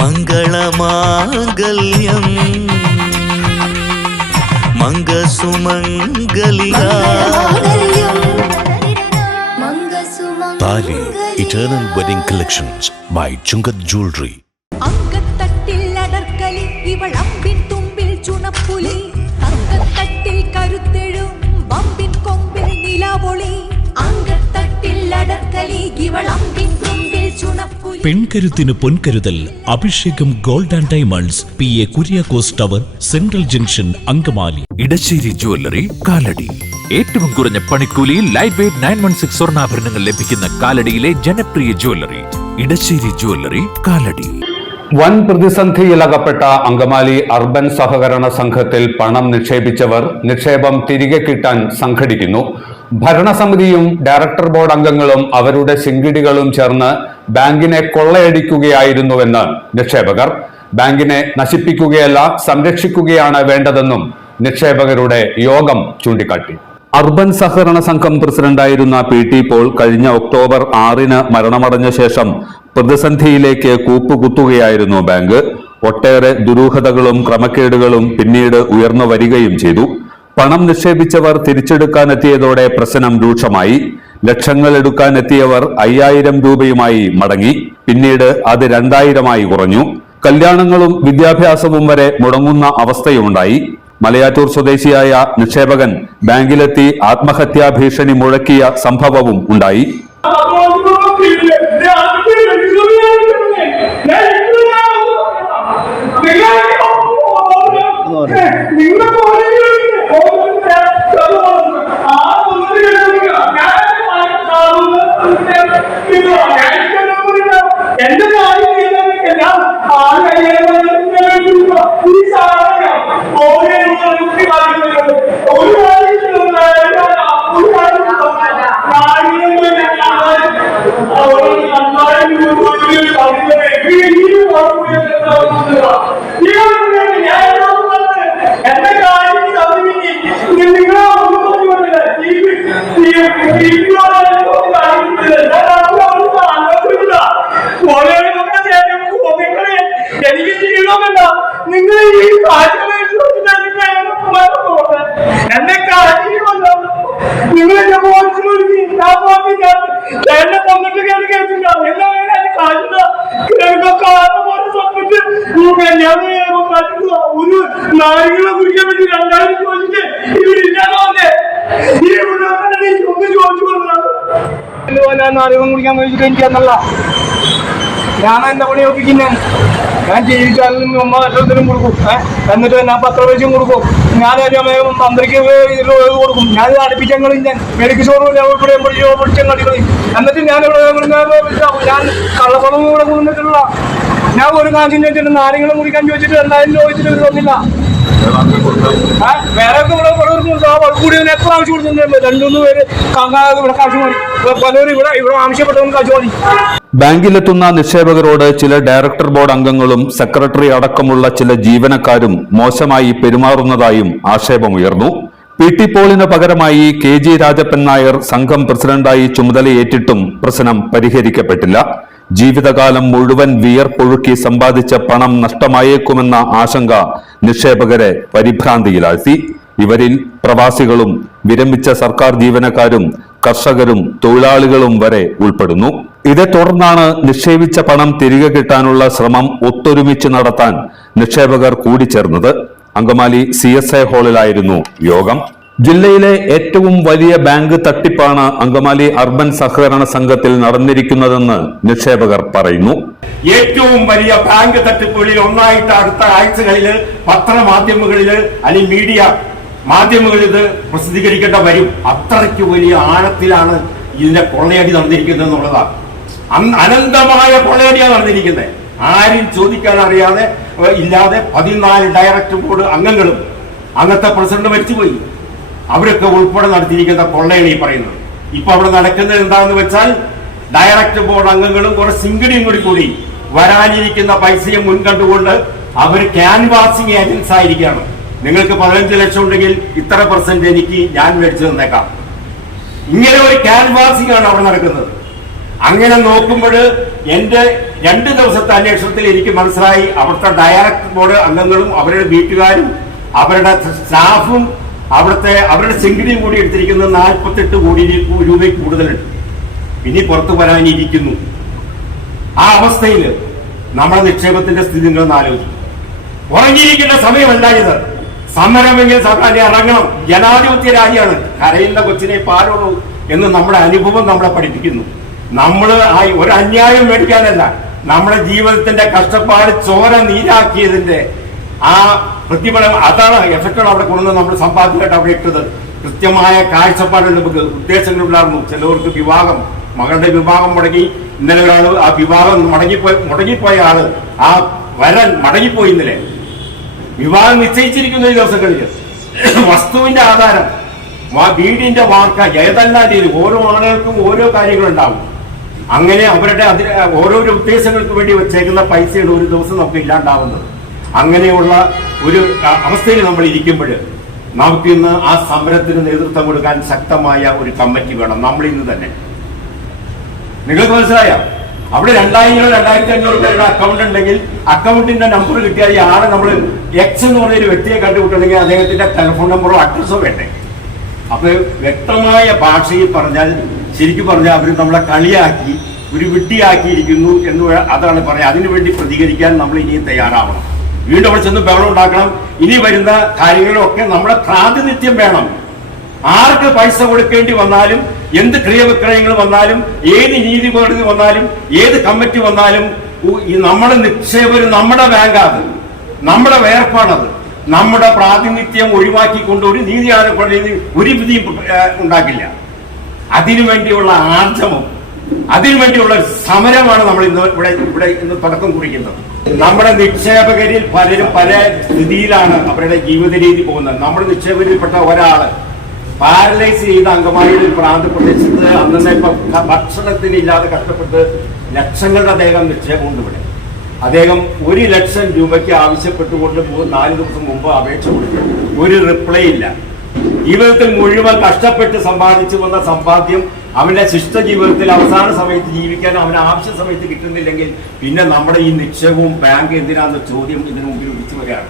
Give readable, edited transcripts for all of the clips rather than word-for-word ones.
മംഗളമാംഗല്യം മംഗസുമംഗലിക താലി eternal wedding collections by Chungath jewellery. അങ്കത്തട്ടിൽ അടർക്കലി ഇവളമ്പിൻ തുമ്പിൽ ചുണപ്പുലി അങ്കത്തട്ടിൽ കരുത്തെഴും വമ്പിൻ കൊമ്പിൽ നിലവൊളി അങ്കത്തട്ടിൽ അടർക്കലി ഇവളമ്പിൻ തുമ്പിൽ ചുണപ്പുലി. പെൺകരുത്തിന് പൊൻകരുതൽ അഭിഷേകം gold and diamonds PA Kuriakose tower central junction Angamaly. Edassery jewellery Kalady. ഏറ്റവും കുറഞ്ഞ പണിക്കൂലിയിൽ ലൈറ്റ് വെയ്റ്റ് 916 സ്വർണ്ണാഭരണങ്ങൾ ലഭിക്കുന്ന കാലടിയിലെ ജനപ്രിയ ജ്വല്ലറി ഇടശ്ശേരി ജ്വല്ലറി കാലടി. വൻ പ്രതിസന്ധിയിലകപ്പെട്ട അങ്കമാലി അർബൻ സഹകരണ സംഘത്തിൽ പണം നിക്ഷേപിച്ചവർ നിക്ഷേപം തിരികെ കിട്ടാൻ സംഘടിക്കുന്നു. ഭരണസമിതിയും ഡയറക്ടർ ബോർഡ് അംഗങ്ങളും അവരുടെ ശിങ്കിടികളും ചേർന്ന് ബാങ്കിനെ കൊള്ളയടിക്കുകയായിരുന്നുവെന്ന് നിക്ഷേപകർ. ബാങ്കിനെ നശിപ്പിക്കുകയല്ല, സംരക്ഷിക്കുകയാണ് വേണ്ടതെന്നും നിക്ഷേപകരുടെ യോഗം ചൂണ്ടിക്കാട്ടി. അർബൻ സഹകരണ സംഘം പ്രസിഡന്റായിരുന്ന PT പോൾ കഴിഞ്ഞ ഒക്ടോബർ 6 മരണമടഞ്ഞ ശേഷം പ്രതിസന്ധിയിലേക്ക് കൂപ്പുകുത്തുകയായിരുന്നു ബാങ്ക്. ഒട്ടേറെ ദുരൂഹതകളും ക്രമക്കേടുകളും പിന്നീട് ഉയർന്നു വരികയും ചെയ്തു. പണം നിക്ഷേപിച്ചവർ തിരിച്ചെടുക്കാനെത്തിയതോടെ പ്രശ്നം രൂക്ഷമായി. ലക്ഷങ്ങൾ എടുക്കാനെത്തിയവർ 5000 രൂപയുമായി മടങ്ങി. പിന്നീട് അത് 2000 കുറഞ്ഞു. കല്യാണങ്ങളും വിദ്യാഭ്യാസവും വരെ മുടങ്ങുന്ന അവസ്ഥയുണ്ടായി. മലയാറ്റൂർ സ്വദേശിയായ നിക്ഷേപകൻ ബാങ്കിലെത്തി ആത്മഹത്യാ ഭീഷണി മുഴക്കിയ സംഭവവും ഉണ്ടായി. ഒരു നാരികളെ കുടിക്കാൻ വേണ്ടി 2000 ചോദിച്ചിട്ട് ഇവരില്ലാതെ നാരകം കുടിക്കാൻ വേണ്ടിട്ട് എനിക്കെന്നല്ല, ഞാൻ എന്റെ പണി ഒപ്പിക്കുന്നേ. ഞാൻ TV ചാനലിനും മറ്റൊന്നിനും കൊടുക്കും, എന്നിട്ട് ഞാൻ പത്രപരിചയം കൊടുക്കും, ഞാൻ മന്ത്രിക്ക് കൊടുക്കും, ഞാൻ അടുപ്പിച്ചങ്ങളും ഞാൻ മെഡിക്കൽ സ്റ്റോറും പിടിച്ചങ്ങളികളും, എന്നിട്ട് ഞാൻ ഞാൻ കള്ളപ്പണം ഇവിടെ കൊണ്ടിട്ടുള്ള ഞാൻ ഒരു കാര്യം ചോദിച്ചിട്ട് നാരങ്ങളും കുടിക്കാൻ ചോദിച്ചിട്ട് 2000 ചോദിച്ചിട്ട് തന്നില്ല. വേറെ കൂടി എത്ര ആവശ്യം കൊടുത്തിട്ടുണ്ട്? 2-3 പേര് ഇവിടെ കാശ് മതി, പലരും ഇവിടെ ആവശ്യപ്പെട്ടവർക്ക് കാശ് മതി. ബാങ്കിലെത്തുന്ന നിക്ഷേപകരോട് ചില ഡയറക്ടർ ബോർഡ് അംഗങ്ങളും സെക്രട്ടറി അടക്കമുള്ള ചില ജീവനക്കാരും മോശമായി പെരുമാറുന്നതായും ആക്ഷേപമുയർന്നു. PT പോളിന് പകരമായി KG രാജപ്പൻ നായർ സംഘം പ്രസിഡന്റായി ചുമതലയേറ്റിട്ടും പ്രശ്നം പരിഹരിക്കപ്പെട്ടില്ല. ജീവിതകാലം മുഴുവൻ വിയർപ്പൊഴുക്കി സമ്പാദിച്ച പണം നഷ്ടമായേക്കുമെന്ന ആശങ്ക നിക്ഷേപകരെ പരിഭ്രാന്തിയിലാഴ്ത്തി. ഇവരിൽ പ്രവാസികളും വിരമിച്ച സർക്കാർ ജീവനക്കാരും കർഷകരും തൊഴിലാളികളും വരെ ഉൾപ്പെടുന്നു. ഇതേ തുടർന്നാണ് നിക്ഷേപിച്ച പണം തിരികെ കിട്ടാനുള്ള ശ്രമം ഒത്തൊരുമിച്ച് നടത്താൻ നിക്ഷേപകർ കൂടിച്ചേർന്നത്. അങ്കമാലി CSI ഹാളിലായിരുന്നു യോഗം. ജില്ലയിലെ ഏറ്റവും വലിയ ബാങ്ക് തട്ടിപ്പാണ് അങ്കമാലി അർബൻ സഹകരണ സംഘത്തിൽ നടന്നിരിക്കുന്നതെന്ന് നിക്ഷേപകർ പറയുന്നു. ഏറ്റവും വലിയ ബാങ്ക് തട്ടിപ്പുകളിൽ ഒന്നായിട്ട് അടുത്ത ആഴ്ചകളിൽ പത്രമാധ്യമങ്ങളിൽ അല്ലെങ്കിൽ മീഡിയ മാധ്യമങ്ങളിൽ ഇത് പ്രസിദ്ധീകരിക്കേണ്ട വരും. അത്രയ്ക്ക് വലിയ ആഴത്തിലാണ് ഇതിന്റെ കൊള്ളയടി നടന്നിരിക്കുന്നത് എന്നുള്ളതാണ്. അനന്തമായ കൊള്ളയടിയാണ് നടന്നിരിക്കുന്നത്. ആരും ചോദിക്കാൻ അറിയാതെ ഇല്ലാതെ 14 ഡയറക്ടർ ബോർഡ് അംഗങ്ങളും അന്നത്തെ പ്രസിഡന്റ് മരിച്ചുപോയി. അവരൊക്കെ ഉൾപ്പെടെ നടത്തിയിരിക്കുന്ന കൊള്ളയാണ് ഈ പറയുന്നത്. ഇപ്പൊ അവിടെ നടക്കുന്നത് എന്താണെന്ന് വെച്ചാൽ ഡയറക്ടർ ബോർഡ് അംഗങ്ങളും കുറെ സിംഗടിയും കൂടി വരാനിരിക്കുന്ന പൈസയെ മുൻകണ്ടുകൊണ്ട് അവർ ക്യാൻവാസിംഗ് ഏജൻസ് ആയിരിക്കുകയാണ്. നിങ്ങൾക്ക് 15 ലക്ഷം ഉണ്ടെങ്കിൽ ഇത്ര % എനിക്ക് ഞാൻ മേടിച്ചു തന്നേക്കാം. ഇങ്ങനെ ഒരു ക്യാൻവാസിംഗ് ആണ് അവിടെ നടക്കുന്നത്. അങ്ങനെ നോക്കുമ്പോൾ എന്റെ 2 ദിവസത്തെ അന്വേഷണത്തിൽ എനിക്ക് മനസ്സിലായി അവിടുത്തെ ഡയറക്ടർ ബോർഡ് അംഗങ്ങളും അവരുടെ വീട്ടുകാരും അവരുടെ സ്റ്റാഫും അവരുടെ സെക്യൂരിറ്റിയും കൂടി എടുത്തിരിക്കുന്നത് 48 കോടി രൂപയ്ക്ക് കൂടുതലുണ്ട്. ഇനി പുറത്തു വരാനിരിക്കുന്നു. ആ അവസ്ഥയിൽ നമ്മുടെ നിക്ഷേപത്തിന്റെ സ്ഥിതി നിങ്ങളൊന്ന് ആലോചിക്കും. ഉറങ്ങിയിരിക്കേണ്ട സമയമല്ല ഇത്. സമരമെങ്കിൽ സർക്കാർ ഇറങ്ങണം. ജനാധിപത്യ രാജ്യമാണ്. കരയുന്ന കൊച്ചിനെ പാലുള്ളൂ എന്ന് നമ്മുടെ അനുഭവം നമ്മളെ പഠിപ്പിക്കുന്നു. നമ്മൾ ഒരു അന്യായം മേടിക്കാനല്ല, നമ്മുടെ ജീവിതത്തിന്റെ കഷ്ടപ്പാട് ചോര നീരാക്കിയതിന്റെ ആ പ്രതിഫലം, അതാണ് എഫക്റ്റാണ് അവിടെ കൊണ്ടുവന്ന് നമ്മൾ സമ്പാദിക്കായിട്ട് അവിടെ ഇട്ടത്. കൃത്യമായ കാഴ്ചപ്പാടുകൾ നമുക്ക് ഉദ്ദേശങ്ങളുണ്ടായിരുന്നു. ചിലവർക്ക് വിവാഹം, മകളുടെ വിവാഹം മുടങ്ങി. ഇന്നലെ ഒരാൾ ആ വിവാഹം മുടങ്ങിപ്പോയ ആള് ആ വരൻ മടങ്ങിപ്പോയി. ഇന്നലെ വിവാഹം നിശ്ചയിച്ചിരിക്കുന്ന ഈ ദിവസങ്ങളിൽ വസ്തുവിന്റെ ആധാരം, വീടിന്റെ വാർക്ക, ഏതെല്ലാം രീതി ഓരോ ആളുകൾക്കും ഓരോ കാര്യങ്ങളുണ്ടാവും. അങ്ങനെ അവരുടെ ഓരോരോ ഉദ്ദേശങ്ങൾക്ക് വേണ്ടി വെച്ചേക്കുന്ന പൈസയുടെ ഒരു ദിവസം നമുക്ക് ഇല്ലാണ്ടാവുന്നത്. അങ്ങനെയുള്ള ഒരു അവസ്ഥയിൽ നമ്മൾ ഇരിക്കുമ്പോൾ നമുക്ക് ഇന്ന് ആ സമരത്തിന് നേതൃത്വം കൊടുക്കാൻ ശക്തമായ ഒരു കമ്മിറ്റി വേണം. നമ്മൾ ഇന്ന് തന്നെ, നിങ്ങൾക്ക് മനസ്സിലായ അവിടെ 2000-2500 പേരുടെ അക്കൗണ്ട് ഉണ്ടെങ്കിൽ അക്കൗണ്ടിന്റെ നമ്പർ കിട്ടിയാൽ ഈ ആളെ നമ്മൾ എക്സ് എന്ന് പറഞ്ഞൊരു വ്യക്തിയെ കണ്ടുപിട്ടുണ്ടെങ്കിൽ അദ്ദേഹത്തിന്റെ ടെലിഫോൺ നമ്പറോ അഡ്രസ്സോ വേണ്ടേ? അപ്പൊ വ്യക്തമായ ഭാഷയിൽ പറഞ്ഞാൽ, ശരിക്കും പറഞ്ഞാൽ അവർ നമ്മളെ കളിയാക്കി ഒരു വിഡ്ഢിയാക്കിയിരിക്കുന്നു എന്ന് അതാണ് പറയാം. അതിനുവേണ്ടി പ്രതികരിക്കാൻ നമ്മൾ ഇനിയും തയ്യാറാവണം. വീണ്ടും അവിടെ ചെന്ന് ബഹളം ഉണ്ടാക്കണം. ഇനി വരുന്ന കാര്യങ്ങളൊക്കെ നമ്മുടെ പ്രാതിനിധ്യം വേണം. ആർക്ക് പൈസ കൊടുക്കേണ്ടി വന്നാലും, എന്ത് ക്രിയവിക്രയങ്ങൾ വന്നാലും, ഏത് നീതി കോടതി വന്നാലും, ഏത് കമ്മിറ്റി വന്നാലും, നമ്മുടെ നിക്ഷേപം നമ്മുടെ ബാങ്കാണ്, നമ്മുടെ വേർപ്പാണത്. നമ്മുടെ പ്രാതിനിധ്യം ഒഴിവാക്കിക്കൊണ്ട് ഒരു നീതി ആരോപണത്തിൽ ഒരു വിധിയും ഉണ്ടാക്കില്ല. അതിനുവേണ്ടിയുള്ള ആർജവം, അതിനുവേണ്ടിയുള്ള സമരമാണ് നമ്മൾ ഇവിടെ ഇന്ന് തുടക്കം കുറിക്കുന്നത്. നമ്മുടെ നിക്ഷേപകരിൽ പലരും പല സ്ഥിതിയിലാണ് അവരുടെ ജീവിത രീതി പോകുന്നത്. നമ്മുടെ നിക്ഷേപകരിൽപ്പെട്ട ഒരാള് പാരലൈസ് ചെയ്ത അങ്കമാലിയുടെ പ്രാന്ത പ്രദേശത്ത് അന്നത്തെ ഭക്ഷണത്തിന് ഇല്ലാതെ കഷ്ടപ്പെട്ട് ലക്ഷങ്ങളുടെ അദ്ദേഹം നിക്ഷേപമുണ്ട് ഇവിടെ. അദ്ദേഹം 1 ലക്ഷം രൂപയ്ക്ക് ആവശ്യപ്പെട്ടുകൊണ്ട് 4 ദിവസം മുമ്പ് അപേക്ഷ കൊടുത്തു. ഒരു റിപ്ലൈ ഇല്ല. ജീവിതത്തിൽ മുഴുവൻ കഷ്ടപ്പെട്ട് സമ്പാദിച്ചു വന്ന സമ്പാദ്യം അവന്റെ ശിഷ്ട ജീവിതത്തിൽ അവസാന സമയത്ത് ജീവിക്കാൻ അവന് ആവശ്യ സമയത്ത് കിട്ടുന്നില്ലെങ്കിൽ പിന്നെ നമ്മുടെ ഈ നിക്ഷേപവും ബാങ്ക് എന്തിനാണെന്ന ചോദ്യം ഇതിനു മുമ്പിൽ വിളിച്ചു വരികയാണ്.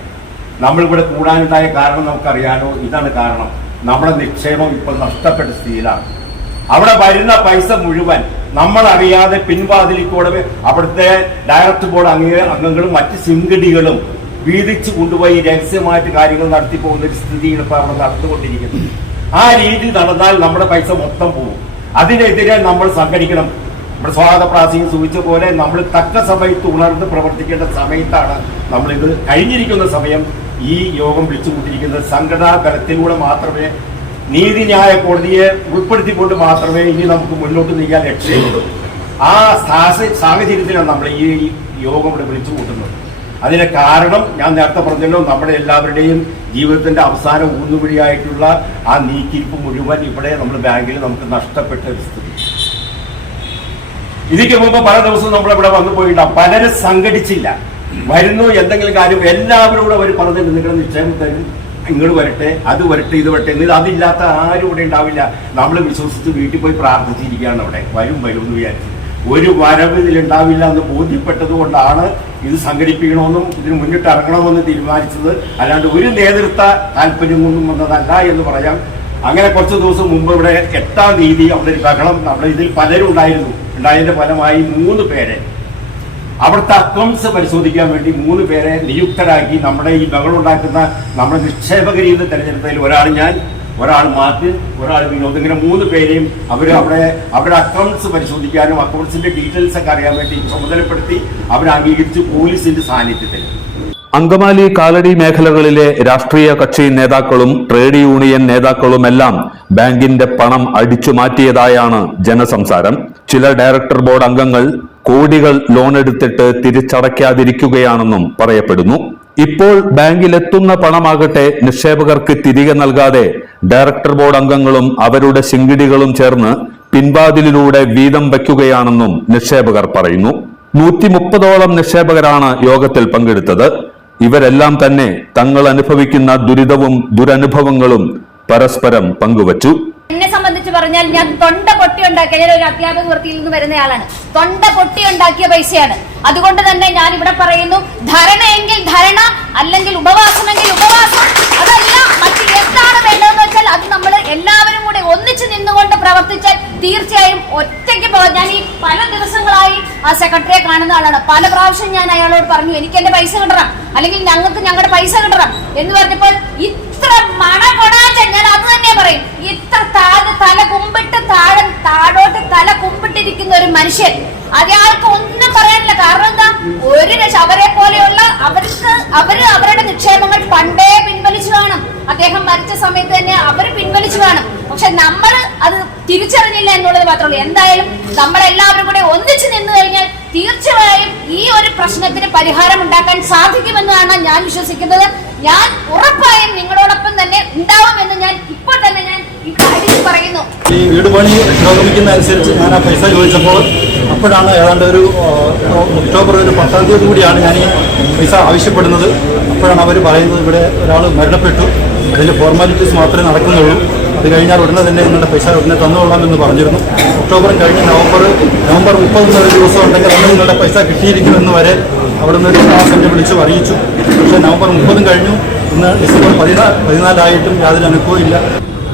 നമ്മളിവിടെ കൂടാനുണ്ടായ കാരണം നമുക്കറിയാലോ. ഇതാണ് കാരണം. നമ്മുടെ നിക്ഷേപം ഇപ്പോൾ നഷ്ടപ്പെട്ട സ്ഥിതിയിലാണ്. അവിടെ വരുന്ന പൈസ മുഴുവൻ നമ്മൾ അറിയാതെ പിൻവാതിലിക്കൂടെ അവിടുത്തെ ഡയറക്ടർ ബോർഡ് അംഗങ്ങളും മറ്റ് സിംഗടികളും വീതിച്ചു കൊണ്ടുപോയി രഹസ്യമായിട്ട് കാര്യങ്ങൾ നടത്തി പോകുന്ന ഒരു സ്ഥിതിയാണ് ഇപ്പോൾ അവിടെ നടന്നുകൊണ്ടിരിക്കുന്നത്. ആ രീതി നടന്നാൽ നമ്മുടെ പൈസ മൊത്തം പോകും. അതിനെതിരെ നമ്മൾ സംഘടിക്കണം. നമ്മുടെ സ്വാഗത പ്രാസംഗികം സൂചിച്ച പോലെ നമ്മൾ തക്ക സമയത്ത് ഉണർന്ന് പ്രവർത്തിക്കേണ്ട സമയത്താണ് നമ്മളിത് കഴിഞ്ഞിരിക്കുന്ന സമയം. ഈ യോഗം വിളിച്ചുകൊണ്ടിരിക്കുന്നത് സംഘടനാ തലത്തിലൂടെ മാത്രമേ, നീതിന്യായ കോടതിയെ ഉൾപ്പെടുത്തിക്കൊണ്ട് മാത്രമേ ഇനി നമുക്ക് മുന്നോട്ട് നീക്കാൻ രക്ഷയുള്ളൂ. ആ സാഹചര്യത്തിലാണ് നമ്മൾ ഈ യോഗം ഇവിടെ വിളിച്ചു കൂട്ടുന്നത്. അതിന് കാരണം ഞാൻ നേരത്തെ പറഞ്ഞല്ലോ, നമ്മുടെ എല്ലാവരുടെയും ജീവിതത്തിന്റെ അവസാന ഊന്നുവഴിയായിട്ടുള്ള ആ നീക്കിരിപ്പ് മുഴുവൻ ഇവിടെ നമ്മുടെ ബാങ്കിൽ നമുക്ക് നഷ്ടപ്പെട്ട ഒരു സ്ഥിതി. ഇതിക്ക് മുമ്പ് പല ദിവസവും നമ്മളിവിടെ വന്നു പോയിട്ടുണ്ടാവും. പലരും സംഘടിച്ചില്ല. വരുന്നു എന്തെങ്കിലും കാര്യം എല്ലാവരും കൂടെ അവർ പറഞ്ഞിട്ട് നിങ്ങളുടെ നിശ്ചയം തരും, ഇങ്ങോട്ട് വരട്ടെ, അത് വരട്ടെ, ഇത് വരട്ടെ എന്നിട്ട് അതില്ലാത്ത ആരും ഇവിടെ ഉണ്ടാവില്ല. നമ്മൾ വിശ്വസിച്ച് വീട്ടിൽ പോയി പ്രാർത്ഥിച്ചിരിക്കുകയാണ്. അവിടെ വരും എന്ന് വിചാരിച്ചു. ഒരു വരവ് ഇതിലുണ്ടാവില്ല എന്ന് ബോധ്യപ്പെട്ടത് കൊണ്ടാണ് ഇത് സംഘടിപ്പിക്കണമെന്നും ഇതിന് മുന്നിട്ട് ഇറങ്ങണമെന്ന് തീരുമാനിച്ചത്. അല്ലാണ്ട് ഒരു നേതൃത്വ താല്പര്യം കൊണ്ടും വന്നതല്ല എന്ന് പറയാം. അങ്ങനെ കുറച്ച് ദിവസം മുമ്പ് ഇവിടെ 8-ാം തീയതി അവിടെ ഒരു ബഹളം, നമ്മുടെ ഇതിൽ പലരും ഉണ്ടായിരുന്നു. ഉണ്ടായതിന്റെ ഫലമായി 3 പേരെ അവിടുത്തെ അക്കൗണ്ട്സ് പരിശോധിക്കാൻ വേണ്ടി 3 പേരെ നിയുക്തരാക്കി. നമ്മുടെ ഈ ബഹളം ഉണ്ടാക്കുന്ന നമ്മുടെ നിക്ഷേപകരിൽ നിന്ന് തെരഞ്ഞെടുത്തതിൽ ഒരാൾ ഞാൻ, ഒരാൾ മാർട്ടിൻ, ഒരാൾ വിനോദ്, ഇങ്ങനെ 3 പേരെയും അവരുടെ അക്കൗണ്ട്സ് പരിശോധിക്കാനും അക്കൗണ്ട്സിന്റെ ഡീറ്റെയിൽസ് ഒക്കെ അറിയാൻ വേണ്ടി ചുമതലപ്പെടുത്തി അവരെ അംഗീകരിച്ച് പോലീസിന്റെ സാന്നിധ്യത്തിൽ. അങ്കമാലി കാലടി മേഖലകളിലെ രാഷ്ട്രീയ കക്ഷി നേതാക്കളും ട്രേഡ് യൂണിയൻ നേതാക്കളുമെല്ലാം ബാങ്കിന്റെ പണം അടിച്ചു മാറ്റിയതായാണ് ജനസംസാരം. ചില ഡയറക്ടർ ബോർഡ് അംഗങ്ങൾ കോടികൾ ലോൺ എടുത്തിട്ട് തിരിച്ചടയ്ക്കാതിരിക്കുകയാണെന്നും പറയപ്പെടുന്നു. ഇപ്പോൾ ബാങ്കിലെത്തുന്ന പണമാകട്ടെ നിക്ഷേപകർക്ക് തിരികെ നൽകാതെ ഡയറക്ടർ ബോർഡ് അംഗങ്ങളും അവരുടെ ശിങ്കിടികളും ചേർന്ന് പിൻവാതിലിലൂടെ വീതം വയ്ക്കുകയാണെന്നും നിക്ഷേപകർ പറയുന്നു. 130ഓളം നിക്ഷേപകരാണ് യോഗത്തിൽ പങ്കെടുത്തത്. ഇവരെല്ലാം തന്നെ തങ്ങൾ അനുഭവിക്കുന്ന ദുരിതവും ദുരനുഭവങ്ങളും പരസ്പരം പങ്കുവച്ചു. എന്നെ സംബന്ധിച്ച് കുറിച്ച് പറഞ്ഞാൽ ഞാൻ തൊണ്ട പൊട്ടി ഉണ്ടാക്കിയ, ഞാൻ ഒരു അധ്യാപക വൃത്തിയിൽ നിന്ന് വരുന്നയാളാണ്. തൊണ്ട പൊട്ടി ഉണ്ടാക്കിയ പൈസയാണ്. അതുകൊണ്ട് തന്നെ ഞാൻ ഇവിടെ പറയുന്നു, ധരണമെങ്കിൽ ധരണ, അല്ലെങ്കിൽ ഉപവാസമെങ്കിൽ ഉപവാസം, അതല്ല മറ്റ് എന്താണ് വേണ്ടതെന്ന് വെച്ചാൽ അത് നമ്മൾ എല്ലാവരും കൂടെ ഒന്നിച്ചു നിന്നുകൊണ്ട് പ്രവർത്തിച്ചാൽ തീർച്ചയായും ഒറ്റയ്ക്ക് പോകാം. ഞാൻ ഈ പല ദിവസങ്ങളായി ആ സെക്രട്ടറിയെ കാണുന്ന ആളാണ്. പല പ്രാവശ്യം ഞാൻ അയാളോട് പറഞ്ഞു, എനിക്ക് എന്റെ പൈസ കിട്ടണം, അല്ലെങ്കിൽ ഞങ്ങൾക്ക് ഞങ്ങളുടെ പൈസ കിട്ടണം എന്ന് പറഞ്ഞപ്പോൾ ഇത്ര മണകൊടാച്ചൻ, ഞാൻ അത് തന്നെ പറയും, ഇത്ര തല കുമ്പിട്ട് താഴോട്ട് തല കുമ്പിട്ടിരിക്കുന്ന ഒരു മനുഷ്യൻ, അയാൾക്ക് ഒന്നും പറയാനില്ല. കാരണം എന്താ, അവരെ പോലെയുള്ള അവരുടെ നിക്ഷേപങ്ങൾ പണ്ടേ പിൻവലിച്ചു കാണും. അദ്ദേഹം മരിച്ച സമയത്ത് തന്നെ അവര് പിൻവലിച്ചു കാണും. പക്ഷെ നമ്മൾ അത് തിരിച്ചറിഞ്ഞില്ല എന്നുള്ളത് മാത്രമേ ഉള്ളൂ. എന്തായാലും നമ്മളെല്ലാവരും കൂടെ ഒന്നിച്ചു നിന്നു കഴിഞ്ഞാൽ തീർച്ചയായും ഈ ഒരു പ്രശ്നത്തിന് പരിഹാരം ഉണ്ടാക്കാൻ സാധിക്കുമെന്നാണ് ഞാൻ വിശ്വസിക്കുന്നത്. ഞാൻ ഉറപ്പായും നിങ്ങളോടൊപ്പം തന്നെ ഉണ്ടാവുമെന്ന് ഞാൻ ഇപ്പോൾ തന്നെ ഞാൻ അടിച്ചു പറയുന്നു. ഈ വീട് പണി പുരോഗമിക്കുന്ന അനുസരിച്ച് ഞാൻ ആ പൈസ ചോദിച്ചപ്പോൾ അപ്പോഴാണ് ഏതാണ്ട് ഒരു ഒക്ടോബർ 10 കൂടിയാണ് ഞാൻ ഈ പൈസ ആവശ്യപ്പെടുന്നത്. അപ്പോഴാണ് അവർ പറയുന്നത് ഇവിടെ ഒരാൾ മരണപ്പെട്ടു, അതിൻ്റെ ഫോർമാലിറ്റീസ് മാത്രമേ നടക്കുന്നുള്ളൂ, അത് കഴിഞ്ഞാൽ ഉടനെ തന്നെ നിങ്ങളുടെ പൈസ ഉടനെ തന്നുകൊള്ളാം എന്ന് പറഞ്ഞിരുന്നു. ഒക്ടോബറും കഴിഞ്ഞ് നവംബർ 30 ഒരു ദിവസം ഉണ്ടെങ്കിൽ അന്ന് നിങ്ങളുടെ പൈസ കിട്ടിയിരിക്കുമെന്ന് വരെ അവിടെ നിന്ന് ഒരു സ്റ്റാഫിനെ വിളിച്ച് അറിയിച്ചു. പക്ഷേ നവംബർ 30 കഴിഞ്ഞു, ഇന്ന് ഡിസംബർ 14 യാതൊരു അനുഭവവും ഇല്ല.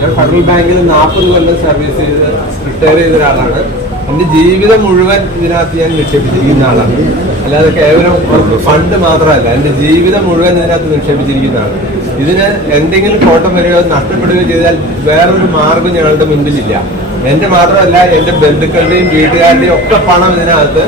ഞാൻ ഫെഡറൽ ബാങ്കിൽ 40 കൊല്ലം സർവീസ് ചെയ്ത് റിട്ടയർ ചെയ്ത ഒരാളാണ്. എൻ്റെ ജീവിതം മുഴുവൻ ഇതിനകത്ത് ഞാൻ നിക്ഷേപിച്ചിരിക്കുന്ന ആളാണ്. അല്ലാതെ കേവലം ഫണ്ട് മാത്രമല്ല, എൻ്റെ ജീവിതം മുഴുവൻ ഇതിനകത്ത് നിക്ഷേപിച്ചിരിക്കുന്നതാണ്. ഇതിന് എന്തെങ്കിലും കോട്ടം വരികയോ നഷ്ടപ്പെടുകയോ ചെയ്താൽ വേറൊരു മാർഗം ഞങ്ങളുടെ മുൻപിലില്ല. എൻ്റെ മാത്രമല്ല, എൻ്റെ ബന്ധുക്കളുടെയും വീട്ടുകാരുടെയും ഒക്കെ പണം ഇതിനകത്ത്,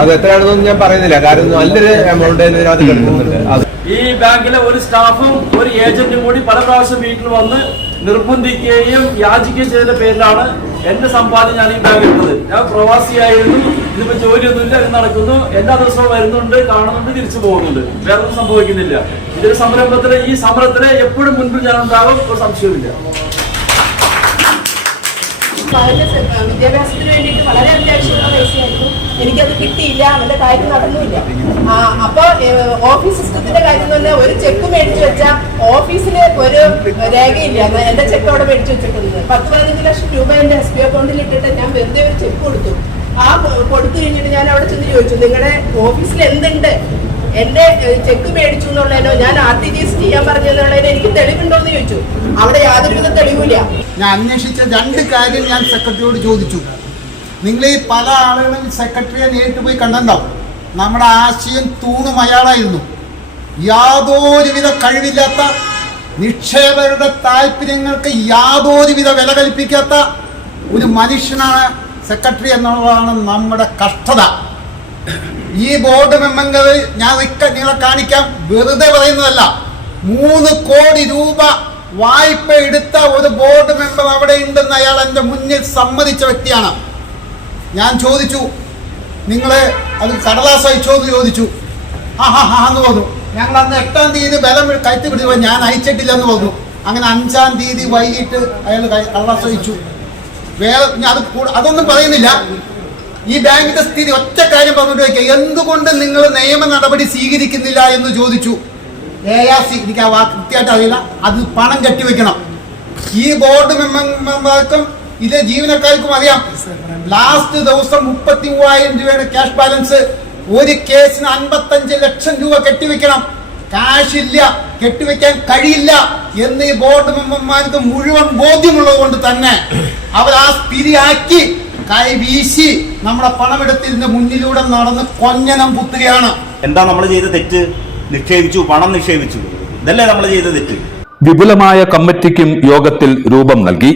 അത് എത്രയാണെന്നൊന്നും ഞാൻ പറയുന്നില്ല, കാരണം നല്ലൊരു എമൗണ്ട് ഇതിനകത്ത് കിടക്കുന്നുണ്ട്. ഈ ബാങ്കിലെ ഒരു സ്റ്റാഫും ഒരു ഏജന്റും കൂടി പല പ്രാവശ്യം വീട്ടിൽ വന്ന് നിർബന്ധിക്കുകയും യാചിക്കുകയും ചെയ്തതിന്റെ പേരിലാണ് എന്റെ സമ്പാദ്യം ഞാൻ ഈ ബാങ്ക് എടുത്തത്. ഞാൻ പ്രവാസിയായിരുന്നു, ഇതിപ്പോ ജോലിയൊന്നുമില്ല, നടക്കുന്നു, എല്ലാ ദിവസവും വരുന്നുണ്ട്, കാണുന്നുണ്ട്, തിരിച്ചു പോകുന്നുണ്ട്, വേറെ ഒന്നും സംഭവിക്കുന്നില്ല. ഇതൊരു സംരംഭത്തില്, ഈ സമരത്തില് എപ്പോഴും മുൻപിൽ ഞാൻ ഉണ്ടാകും, ഒരു സംശയമില്ല. വിദ്യാഭ്യാസത്തിന് വേണ്ടിയിട്ട് വളരെ അത്യാവശ്യമുള്ള പൈസയായിരുന്നു. എനിക്കത് കിട്ടിയില്ല, അവന്റെ കാര്യം നടന്നില്ല. അപ്പൊ ഓഫീസ് സിസ്റ്റത്തിന്റെ കാര്യം തന്നെ, ഒരു ചെക്ക് മേടിച്ചു വെച്ചാൽ ഓഫീസില് ഒരു രേഖയില്ല. എന്റെ ചെക്ക് അവിടെ മേടിച്ചു വെച്ചിട്ടുണ്ട്. 10-15 ലക്ഷം രൂപ എന്റെ SBI അക്കൗണ്ടിൽ ഇട്ടിട്ട് ഞാൻ വെറുതെ ഒരു ചെക്ക് കൊടുത്തു. കൊടുത്തു കഴിഞ്ഞിട്ട് ഞാൻ അവിടെ ചെന്ന് ചോദിച്ചു, നിങ്ങളുടെ ഓഫീസിൽ എന്തുണ്ട്, എന്റെ ചെക്ക് മേടിച്ചു എന്നുള്ളതിനോ ഞാൻ RTGS ചെയ്യാൻ പറഞ്ഞതെന്നുള്ളതിനോ എനിക്ക് തെളിവുണ്ടോന്ന് ചോദിച്ചു. അവിടെ യാതൊരുവിധ തെളിവില്ല. ഞാൻ അന്വേഷിച്ച 2 കാര്യം ഞാൻ സെക്രട്ടറിയോട് ചോദിച്ചു. നിങ്ങൾ ഈ പല ആളുകളും സെക്രട്ടറിയെ നേരിട്ട് പോയി കണ്ടുണ്ടാവും. നമ്മുടെ ആശയം തൂണും അയാളായിരുന്നു. യാതൊരുവിധ കഴിവില്ലാത്ത, നിക്ഷേപകരുടെ താല്പര്യങ്ങൾക്ക് യാതൊരുവിധ വില കൽപ്പിക്കാത്ത ഒരു മനുഷ്യനാണ് സെക്രട്ടറി എന്നുള്ളതാണ് നമ്മുടെ കഷ്ടത. ഈ ബോർഡ് മെമ്പർ ഞാൻ നിങ്ങളെ കാണിക്കാം, വെറുതെ പറയുന്നതല്ല. 3 കോടി രൂപ വായ്പ എടുത്ത ഒരു ബോർഡ് മെമ്പർ അവിടെ ഉണ്ടെന്ന് അയാൾ എൻ്റെ മുന്നിൽ സമ്മതിച്ച വ്യക്തിയാണ്. ഞാൻ ചോദിച്ചു, നിങ്ങൾ അത് കടലാസ് അയച്ചോ എന്ന് ചോദിച്ചു. എന്ന് പറഞ്ഞു. ഞങ്ങൾ അന്ന് 8-ാം തീയതി ബലം കയറ്റി പിടിച്ചു, ഞാൻ അയച്ചിട്ടില്ല എന്ന് പറഞ്ഞു. അങ്ങനെ 5-ാം തീയതി വൈകിട്ട് അയാൾ കടലാസ് അയച്ചു. വേറെ അതൊന്നും പറയുന്നില്ല. ഈ ബാങ്കിന്റെ സ്ഥിതി ഒറ്റ കാര്യം പറഞ്ഞിട്ട് വയ്ക്കുക, എന്തുകൊണ്ട് നിങ്ങൾ നിയമ നടപടി സ്വീകരിക്കുന്നില്ല എന്ന് ചോദിച്ചു. ARC, എനിക്ക് ആ വാക്ക് കൃത്യമായിട്ട് അറിയില്ല, അത് പണം കെട്ടിവെക്കണം. ഈ ബോർഡ് മെമ്പർക്കും ഇതേ ജീവനക്കാർക്കും അറിയാം. ലാസ്റ്റ് ദിവസം 33,000 രൂപയുടെ ക്യാഷ് ബാലൻസ്, ഒരു കേസിന് 55 ലക്ഷം രൂപ കെട്ടിവെക്കണം. ക്യാഷ് ഇല്ല, കെട്ടിവെക്കാൻ കഴിയില്ല എന്ന് ഈ ബോർഡ് മെമ്പർമാർക്ക് മുഴുവൻ ബോധ്യമുള്ളത് കൊണ്ട് തന്നെ അവർ ആ സ്ഥിതിയാക്കി കൈ വീശി നമ്മുടെ പണമെടുത്തിരുന്ന മുന്നിലൂടെ നടന്ന് കൊഞ്ഞനം കുത്തുകയാണ്. എന്താ നമ്മൾ ചെയ്ത തെറ്റ്? നിക്ഷേപിച്ചു, പണം നിക്ഷേപിച്ചു, ഇതല്ലേ നമ്മൾ ചെയ്ത തെറ്റ്. വിപുലമായ കമ്മിറ്റിക്കും യോഗത്തിൽ രൂപം നൽകി.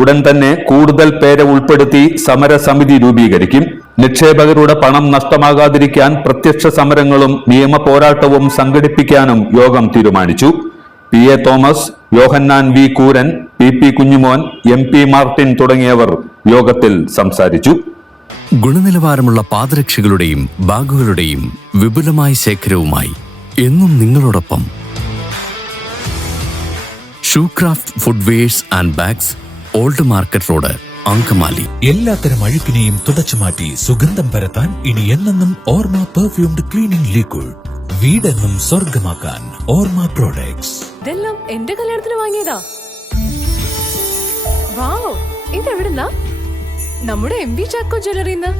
ഉടൻ തന്നെ കൂടുതൽ പേരെ ഉൾപ്പെടുത്തി സമരസമിതി രൂപീകരിക്കും. നിക്ഷേപകരുടെ പണം നഷ്ടമാകാതിരിക്കാൻ പ്രത്യക്ഷ സമരങ്ങളും നിയമ പോരാട്ടവും സംഘടിപ്പിക്കാനും യോഗം തീരുമാനിച്ചു. PA തോമസ്, യോഹന്നാൻ V Kooran, PP Kunjumon, MP Martin തുടങ്ങിയവർ യോഗത്തിൽ സംസാരിച്ചു. ഗുണനിലവാരമുള്ള പാദരക്ഷകളുടെയും ബാഗുകളുടെയും വിപുലമായ ശേഖരവുമായി എന്നും നിങ്ങളോടൊപ്പം Shoecraft footwears and bags, old market road, Angamaly. എല്ലാത്തരം അഴുക്കിനെയും തുടച്ചു മാറ്റി സുഗന്ധം പരത്താൻ ഇനി എന്നെന്നും ഓർമ്മ പെർഫ്യൂംഡ് ക്ലീനിംഗ് ലിക്വിഡ്. വീടെന്നും സ്വർഗമാക്കാൻ ഓർമ്മ പ്രോഡക്ട്സ്. ഇതെല്ലാം എന്റെ കല്യാണത്തിന് വാങ്ങിയതാ. വാവ്, ഇതെവിടുന്നാ? നമ്മുടെ MV ചാക്കോ ജ്വല്ലറിന്ന്.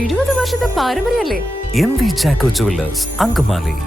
70 വർഷത്തെ പാരമ്പര്യല്ലേ? MV Chacko jewellers, Angamaly.